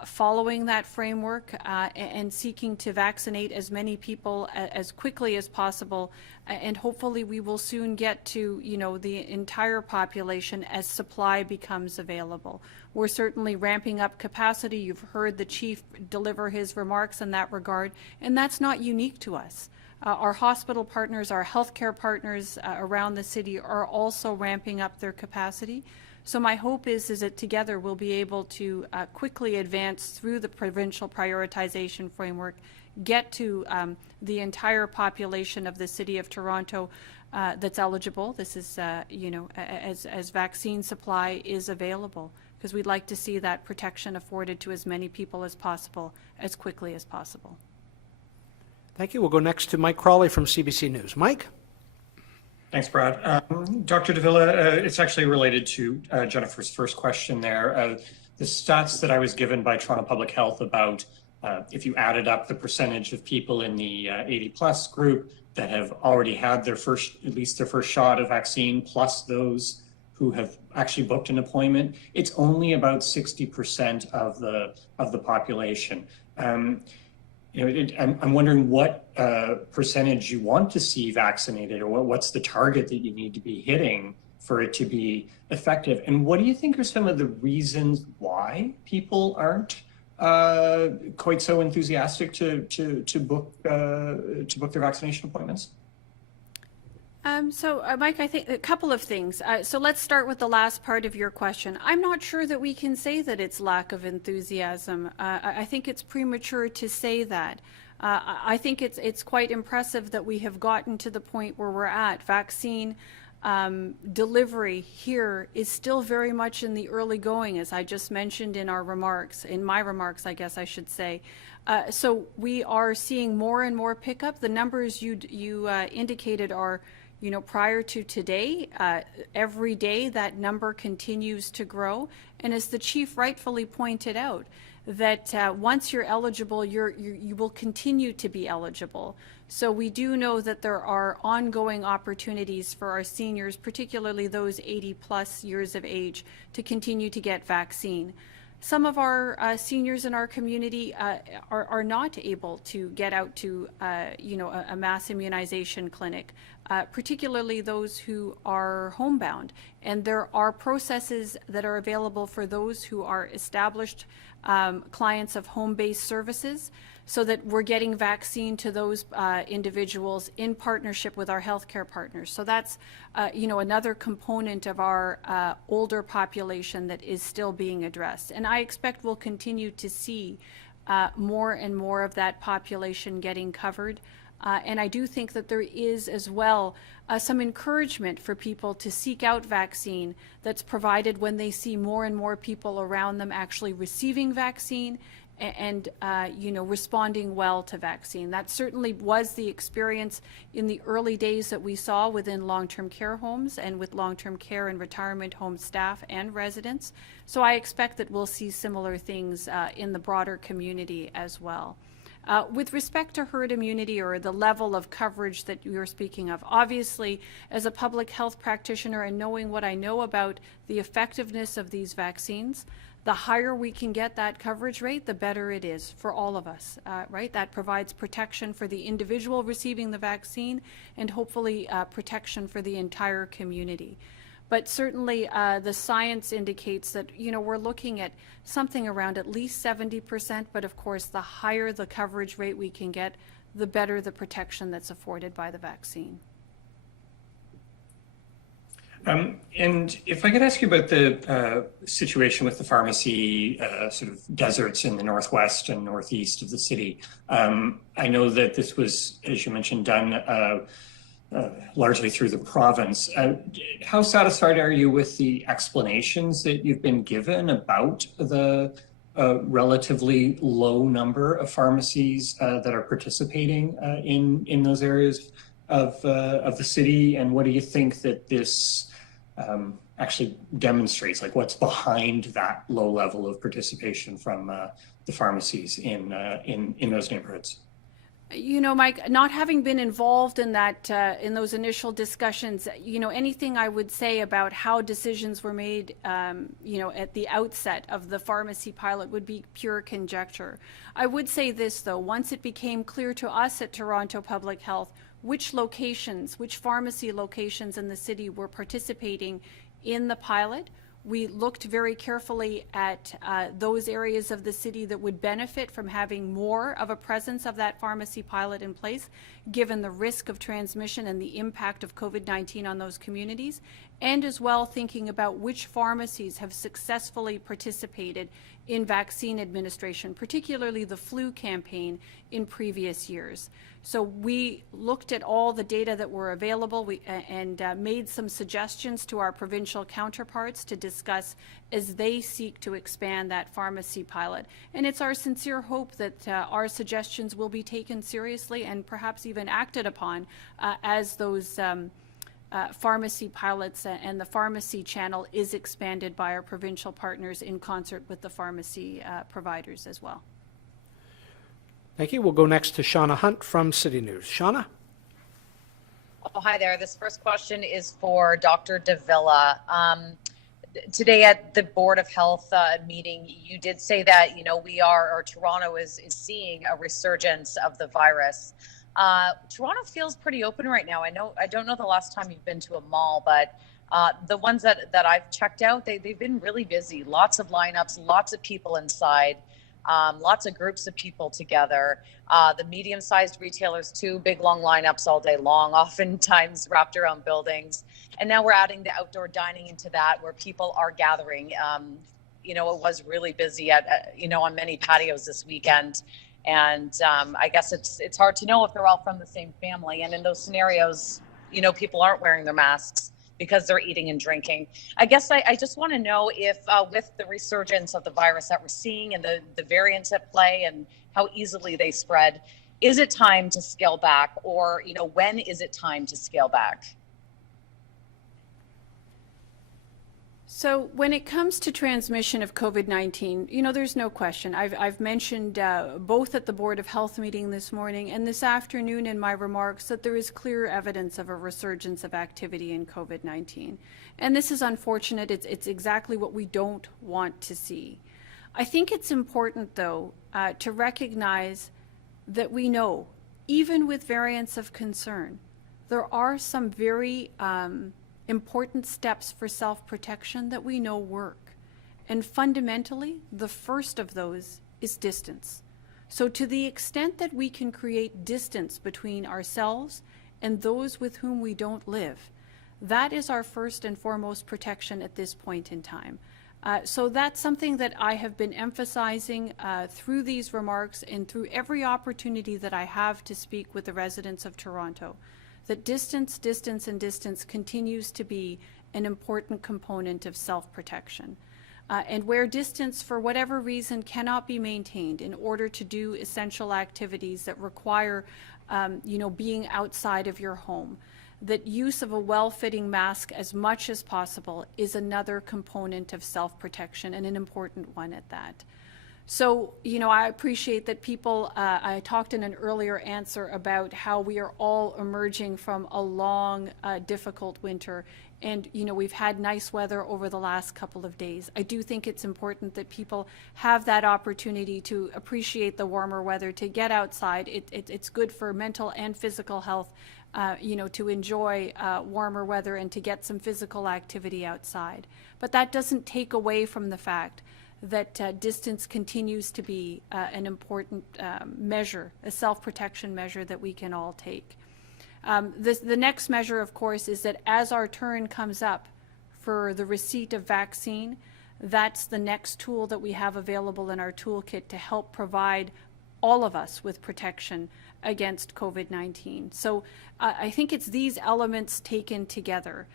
following that framework and seeking to vaccinate as many people as quickly as possible, and hopefully we will soon get to the entire population as supply becomes available. We're certainly ramping up capacity. You've heard the chief deliver his remarks in that regard, and that's not unique to us. Our hospital partners, our healthcare partners around the city are also ramping up their capacity. So my hope is that together we'll be able to quickly advance through the provincial prioritization framework, get to the entire population of the City of Toronto that's eligible. This is, as vaccine supply is available, because we'd like to see that protection afforded to as many people as possible, as quickly as possible. Thank you. We'll go next to Mike Crawley from CBC News. Mike? Thanks, Brad. Dr. Davila, it's actually related to Jennifer's first question there. The stats that I was given by Toronto Public Health about if you added up the percentage of people in the 80-plus group that have already had their first, at least their first shot of vaccine, plus those who have actually booked an appointment, it's only about 60% of the population. I'm wondering what percentage you want to see vaccinated, or what's the target that you need to be hitting for it to be effective. And what do you think are some of the reasons why people aren't quite so enthusiastic to book their vaccination appointments? Mike, I think a couple of things. So let's start with the last part of your question. I'm not sure that we can say that it's lack of enthusiasm. I think it's premature to say that. I think it's quite impressive that we have gotten to the point where we're at. Vaccine delivery here is still very much in the early going, as I just mentioned in my remarks, I guess I should say. So we are seeing more and more pickup. The numbers you indicated are, prior to today, every day that number continues to grow. And as the chief rightfully pointed out, that once you're eligible, you will continue to be eligible. So we do know that there are ongoing opportunities for our seniors, particularly those 80 plus years of age, to continue to get vaccine. Some of our seniors in our community are not able to get out to a mass immunization clinic, particularly those who are homebound. And there are processes that are available for those who are established clients of home-based services, so that we're getting vaccine to those individuals in partnership with our healthcare partners. So that's another component of our older population that is still being addressed. And I expect we'll continue to see more and more of that population getting covered. And I do think that there is as well some encouragement for people to seek out vaccine that's provided when they see more and more people around them actually receiving vaccine and responding well to vaccine. That certainly was the experience in the early days that we saw within long-term care homes and with long-term care and retirement home staff and residents. So I expect that we'll see similar things in the broader community as well. With respect to herd immunity, or the level of coverage that you're speaking of, obviously, as a public health practitioner and knowing what I know about the effectiveness of these vaccines, the higher we can get that coverage rate, the better it is for all of us, right? That provides protection for the individual receiving the vaccine and hopefully protection for the entire community. But certainly the science indicates that, we're looking at something around at least 70%, but of course, the higher the coverage rate we can get, the better the protection that's afforded by the vaccine. And if I could ask you about the situation with the pharmacy sort of deserts in the northwest and northeast of the city. I know that this was, as you mentioned, done largely through the province. How satisfied are you with the explanations that you've been given about the relatively low number of pharmacies that are participating in those areas of the city? And what do you think that this actually demonstrates? Like, what's behind that low level of participation from the pharmacies in those neighborhoods? Mike, not having been involved in that, in those initial discussions, anything I would say about how decisions were made, at the outset of the pharmacy pilot would be pure conjecture. I would say this, though, once it became clear to us at Toronto Public Health which pharmacy locations in the city were participating in the pilot, we looked very carefully at those areas of the city that would benefit from having more of a presence of that pharmacy pilot in place, given the risk of transmission and the impact of COVID-19 on those communities. and as well thinking about which pharmacies have successfully participated in vaccine administration, particularly the flu campaign in previous years. So we looked at all the data that were available and made some suggestions to our provincial counterparts to discuss as they seek to expand that pharmacy pilot. And it's our sincere hope that our suggestions will be taken seriously and perhaps even acted upon as those pharmacy pilots and the pharmacy channel is expanded by our provincial partners in concert with the pharmacy providers as well. Thank you. We'll go next to Shauna Hunt from City News. Shauna? Oh, hi there. This first question is for Dr. Davila. Today at the Board of Health meeting, you did say that, Toronto is seeing a resurgence of the virus. Toronto feels pretty open right now. I don't know the last time you've been to a mall, but the ones that I've checked out, they've been really busy. Lots of lineups, lots of people inside. Lots of groups of people together. The medium-sized retailers too, big long lineups all day long, oftentimes wrapped around buildings. And now we're adding the outdoor dining into that, where people are gathering. It was really busy on many patios this weekend. And I guess it's hard to know if they're all from the same family. And in those scenarios, people aren't wearing their masks because they're eating and drinking. I guess I just want to know if with the resurgence of the virus that we're seeing and the variants at play and how easily they spread, is it time to scale back, or when is it time to scale back? So when it comes to transmission of COVID-19, there's no question. I've mentioned both at the Board of Health meeting this morning and this afternoon in my remarks that there is clear evidence of a resurgence of activity in COVID-19. And this is unfortunate. It's exactly what we don't want to see. I think it's important, though, to recognize that we know, even with variants of concern, there are some very important steps for self-protection that we know work. And fundamentally, the first of those is distance. So to the extent that we can create distance between ourselves and those with whom we don't live, that is our first and foremost protection at this point in time. So that's something that I have been emphasizing through these remarks and through every opportunity that I have to speak with the residents of Toronto, that distance continues to be an important component of self-protection. And where distance, for whatever reason, cannot be maintained in order to do essential activities that require, being outside of your home, that use of a well-fitting mask as much as possible is another component of self-protection, and an important one at that. So, I appreciate that people, I talked in an earlier answer about how we are all emerging from a long, difficult winter. And, we've had nice weather over the last couple of days. I do think it's important that people have that opportunity to appreciate the warmer weather, to get outside. It's good for mental and physical health, to enjoy warmer weather and to get some physical activity outside. But that doesn't take away from the fact that distance continues to be an important measure, a self-protection measure that we can all take. The next measure, of course, is that as our turn comes up for the receipt of vaccine, that's the next tool that we have available in our toolkit to help provide all of us with protection against COVID-19. So I think it's these elements taken together.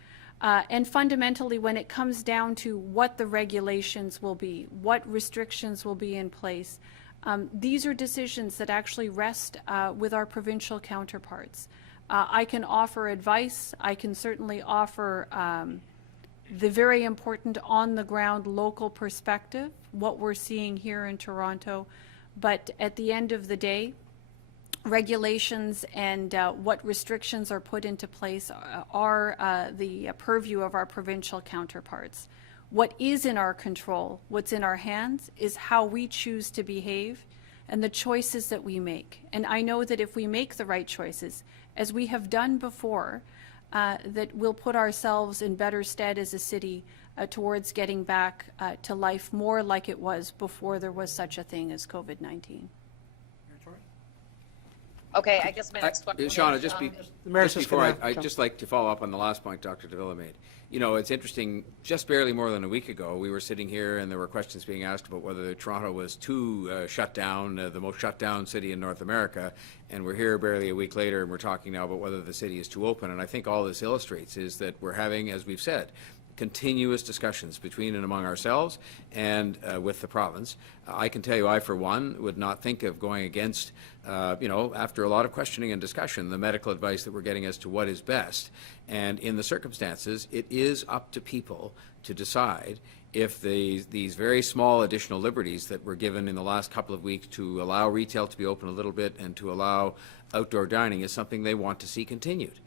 And fundamentally, when it comes down to what the regulations will be, what restrictions will be in place, these are decisions that actually rest with our provincial counterparts. I can offer advice. I can certainly offer the very important on-the-ground local perspective, what we're seeing here in Toronto. But at the end of the day, regulations and what restrictions are put into place are the purview of our provincial counterparts. What is in our control, what's in our hands, is how we choose to behave and the choices that we make. And I know that if we make the right choices, as we have done before, that we'll put ourselves in better stead as a city towards getting back to life more like it was before there was such a thing as COVID-19. Okay, I guess my next question Shauna, is, The mayor's just just before, gonna I'd jump. just like to follow up on the last point Dr. Davila made. You know, it's interesting, just barely more than a week ago, we were sitting here and there were questions being asked about whether Toronto was too shut down, the most shut down city in North America, and we're here barely a week later and we're talking now about whether the city is too open. And I think all this illustrates is that we're having, as we've said, continuous discussions between and among ourselves and with the province. I can tell you, I for one would not think of going against, you know, after a lot of questioning and discussion, the medical advice that we're getting as to what is best. And in the circumstances, it is up to people to decide if these very small additional liberties that were given in the last couple of weeks to allow retail to be open a little bit and to allow outdoor dining is something they want to see continued.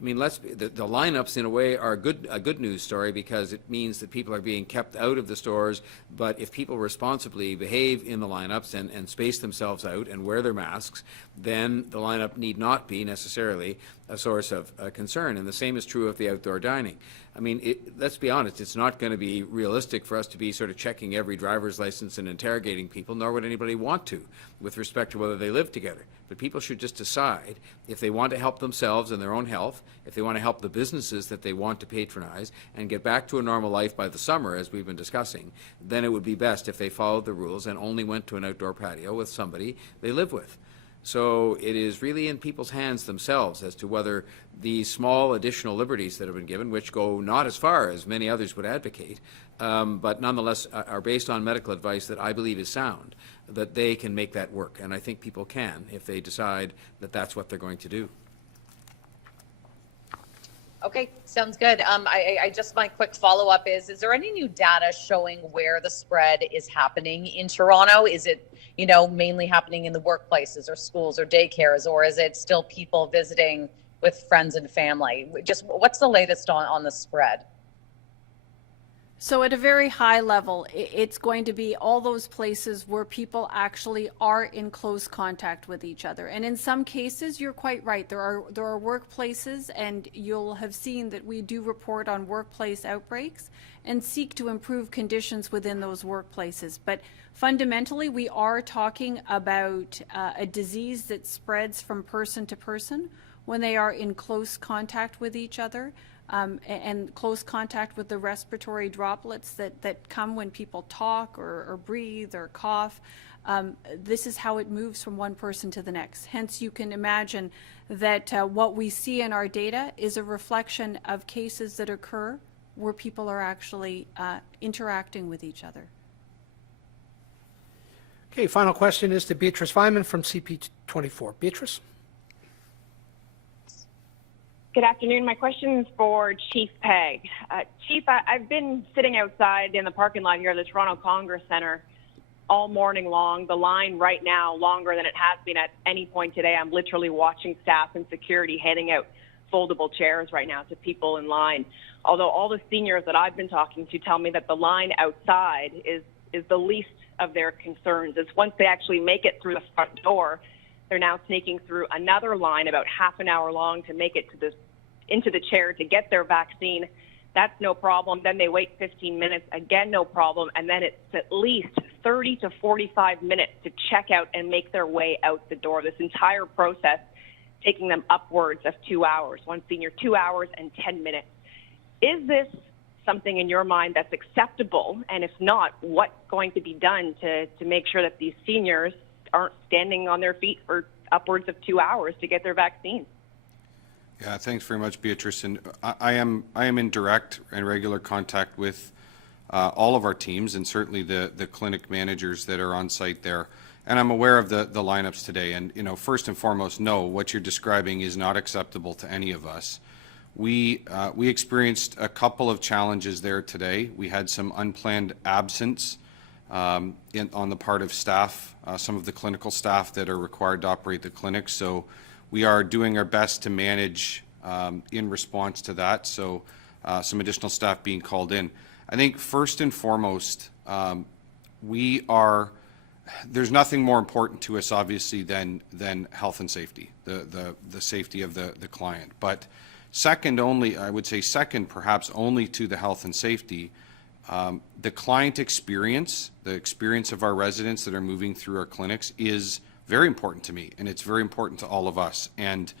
I mean, the lineups in a way are a good news story because it means that people are being kept out of the stores. But if people responsibly behave in the lineups and space themselves out and wear their masks, then the lineup need not be necessarily a source of concern. And the same is true of the outdoor dining. I mean, let's be honest, it's not going to be realistic for us to be sort of checking every driver's license and interrogating people, nor would anybody want to, with respect to whether they live together. But people should just decide if they want to help themselves and their own health, if they want to help the businesses that they want to patronize, and get back to a normal life by the summer, as we've been discussing, then it would be best if they followed the rules and only went to an outdoor patio with somebody they live with. So it is really in people's hands themselves as to whether these small additional liberties that have been given, which go not as far as many others would advocate, but nonetheless are based on medical advice that I believe is sound, that they can make that work. And I think people can if they decide that that's what they're going to do. okay, sounds good. I just, my quick follow-up is there any new data showing where the spread is happening in Toronto? Is it, you know, mainly happening in the workplaces or schools or daycares, or is it still people visiting with friends and family? Just what's the latest on the spread? So at a very high level, it's going to be all those places where people actually are in close contact with each other. And in some cases, you're quite right. There are workplaces, and you'll have seen that we do report on workplace outbreaks and seek to improve conditions within those workplaces. But fundamentally, we are talking about a disease that spreads from person to person when they are in close contact with each other. And close contact with the respiratory droplets that come when people talk or breathe or cough. This is how it moves from one person to the next. Hence, you can imagine that what we see in our data is a reflection of cases that occur where people are actually interacting with each other. Okay, final question is to Beatrice Vyman from CP24. Beatrice? Good afternoon. My question is for Chief Pegg. Chief, I've been sitting outside in the parking lot here at the Toronto Congress Centre all morning long. The line right now, longer than it has been at any point today. I'm literally watching staff and security handing out foldable chairs right now to people in line. Although all the seniors that I've been talking to tell me that the line outside is the least of their concerns. It's once they actually make it through the front door, they're now taking through another line about half an hour long to make it to into the chair to get their vaccine. That's no problem. Then they wait 15 minutes, again, no problem. And then it's at least 30 to 45 minutes to check out and make their way out the door. This entire process taking them upwards of 2 hours. One senior, 2 hours and 10 minutes. Is this something in your mind that's acceptable? And if not, what's going to be done to make sure that these seniors aren't standing on their feet for upwards of 2 hours to get their vaccine? Yeah, thanks very much, Beatrice. And I am in direct and regular contact with all of our teams, and certainly the clinic managers that are on site there. And I'm aware of the lineups today. And, you know, first and foremost, no, what you're describing is not acceptable to any of us. We experienced a couple of challenges there today. We had some unplanned absence on the part of staff, some of the clinical staff that are required to operate the clinic. So we are doing our best to manage in response to that. So some additional staff being called in. I think first and foremost, there's nothing more important to us, obviously, than health and safety, the safety of the client. But second only, I would say second perhaps only to the health and safety, the client experience, the experience of our residents that are moving through our clinics is very important to me, and it's very important to all of us. And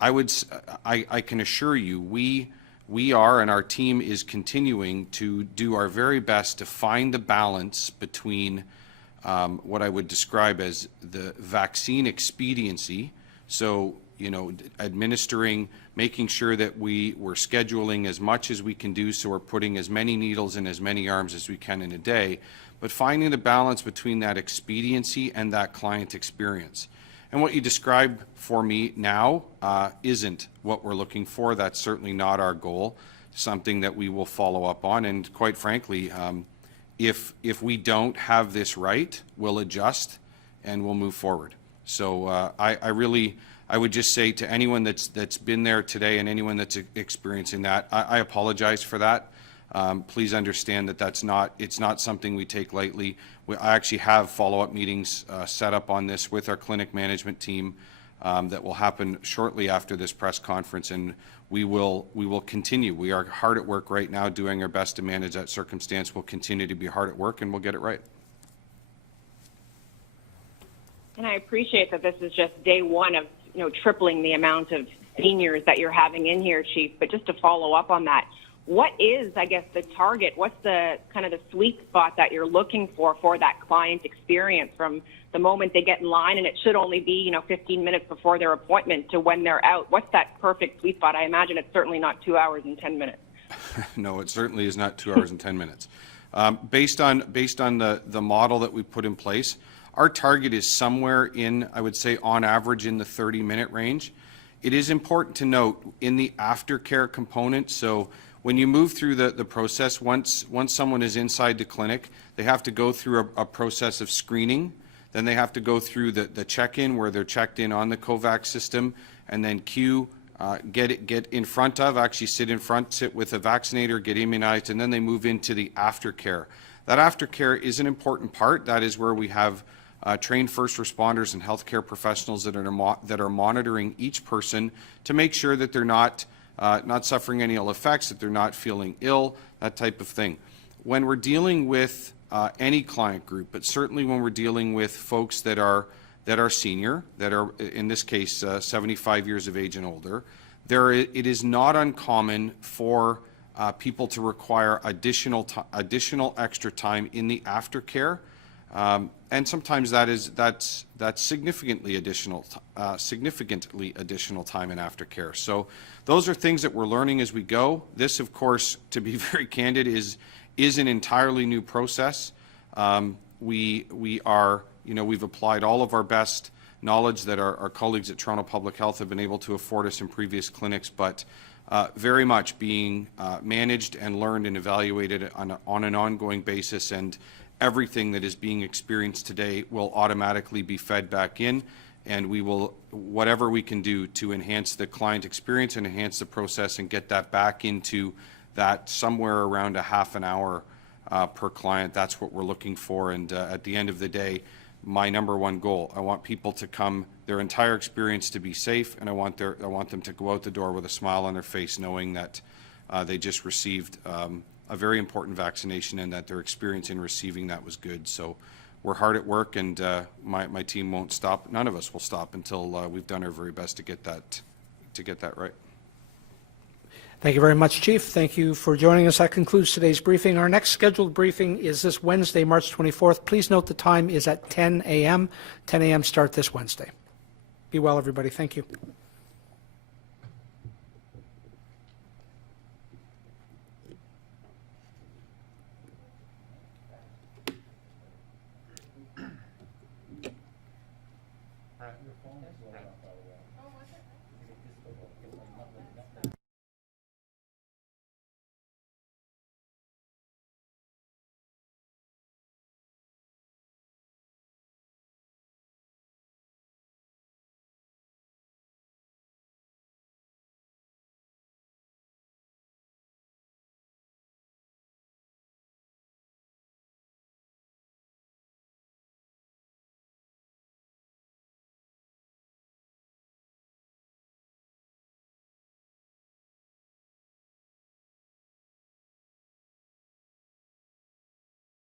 I can assure you, we are, and our team is continuing to do our very best to find the balance between what I would describe as the vaccine expediency. So, administering, making sure that we're scheduling as much as we can do, so we're putting as many needles in as many arms as we can in a day, but finding the balance between that expediency and that client experience. And what you described for me now isn't what we're looking for. That's certainly not our goal, something that we will follow up on. And quite frankly, if we don't have this right, we'll adjust and we'll move forward. So I would just say to anyone that's been there today and anyone that's experiencing that, I apologize for that. Please understand that it's not something we take lightly. I actually have follow-up meetings set up on this with our clinic management team that will happen shortly after this press conference, and we will continue. We are hard at work right now doing our best to manage that circumstance. We'll continue to be hard at work, and we'll get it right. And I appreciate that this is just day one of tripling the amount of seniors that you're having in here, Chief. But just to follow up on that, what is, I guess, the target? What's the kind of the sweet spot that you're looking for that client experience from the moment they get in line, and it should only be 15 minutes before their appointment to when they're out? What's that perfect sweet spot? I imagine it's certainly not 2 hours and 10 minutes. No, it certainly is not 2 hours and 10 minutes. Based on the model that we put in place, our target is somewhere in, I would say, on average in the 30-minute range. It is important to note in the aftercare component, so when you move through the process, once someone is inside the clinic, they have to go through a process of screening. Then they have to go through the check-in where they're checked in on the COVAX system, and then get in front of, actually sit with a vaccinator, get immunized, and then they move into the aftercare. That aftercare is an important part. That is where we have trained first responders and healthcare professionals that are monitoring each person to make sure that they're not suffering any ill effects, that they're not feeling ill, that type of thing. When we're dealing with any client group, but certainly when we're dealing with folks that are senior, that are in this case 75 years of age and older, it is not uncommon for people to require additional extra time in the aftercare, and sometimes that's significantly additional time in aftercare. So those are things that we're learning as we go. This, of course, to be very candid, is an entirely new process. We've applied all of our best knowledge that our colleagues at Toronto Public Health have been able to afford us in previous clinics, but very much being managed and learned and evaluated on an ongoing basis, and everything that is being experienced today will automatically be fed back in, and we will, whatever we can do to enhance the client experience and enhance the process and get that back into that somewhere around a half an hour per client. That's what we're looking for, and at the end of the day, my number one goal, I want people to come, their entire experience to be safe, and I want them to go out the door with a smile on their face knowing that they just received a very important vaccination and that their experience in receiving that was good. So we're hard at work, and my team won't stop. None of us will stop until we've done our very best to get that right. Thank you very much, Chief. Thank you for joining us. That concludes today's briefing. Our next scheduled briefing is this Wednesday, March 24th. Please note the time is at 10 a.m. 10 a.m. start this Wednesday. Be well, everybody. Thank you. Your phone is blowing up, by the way.